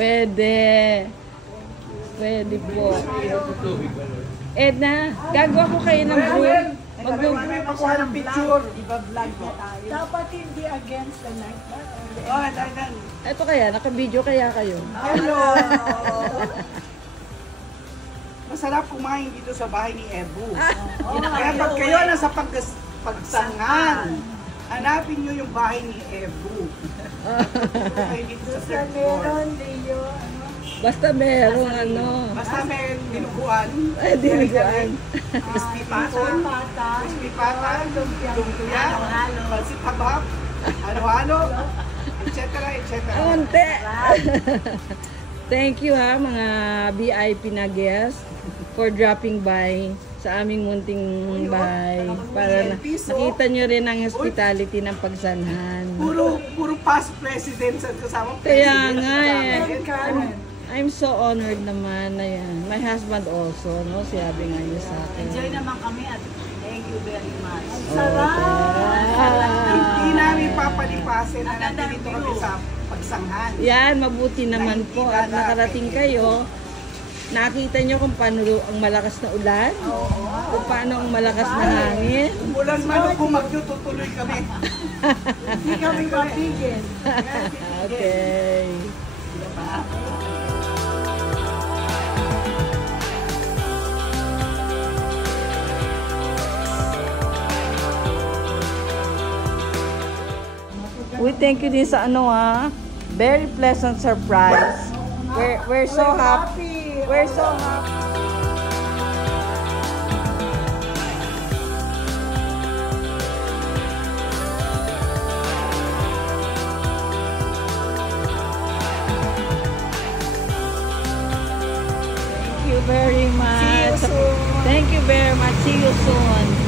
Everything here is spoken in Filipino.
Pwede. Pwede po. Edna, gagawa ko kayo ng group. Mag-vlog pakuha ng picture. Iba-vlog na tayo. Dapat hindi against the night. Oh, dan. Ito kaya, naka-video kaya kayo. Hello! Masarap kumain dito sa bahay ni Ebu. Kaya pag kayo nasa pagsangan, hanapin nyo yung bahay ni Ebu. Kayo dito sa third floor. Basta merong ano. Basta may dinuguan. Ay, dinuguan. Crispy pata, lumpia, pansit habab, halo-halo, etc. Unti. Thank you ha, mga VIP na guest for dropping by sa aming munting bahay para nakita nyo rin ang hospitality ng Pagsanhan. Puro past presidents at kasama Kaya nga I'm so honored naman na yan. My husband also, no? Sabi nga niya sa akin. Enjoy naman kami at thank you very much. Hindi namin papalipasin na nandito kami sa Pagsangan. Yan, mabuti naman po at nakarating kayo. Nakita nyo kung paano ang malakas na ulan? Kung paano ang malakas na hangin? Ulan man kung magtutuloy kami. Hindi kami mapigil. Okay. We thank you din sa ano very pleasant surprise. We're so happy. We're so happy. Thank you very much. See you soon. Thank you very much. See you soon.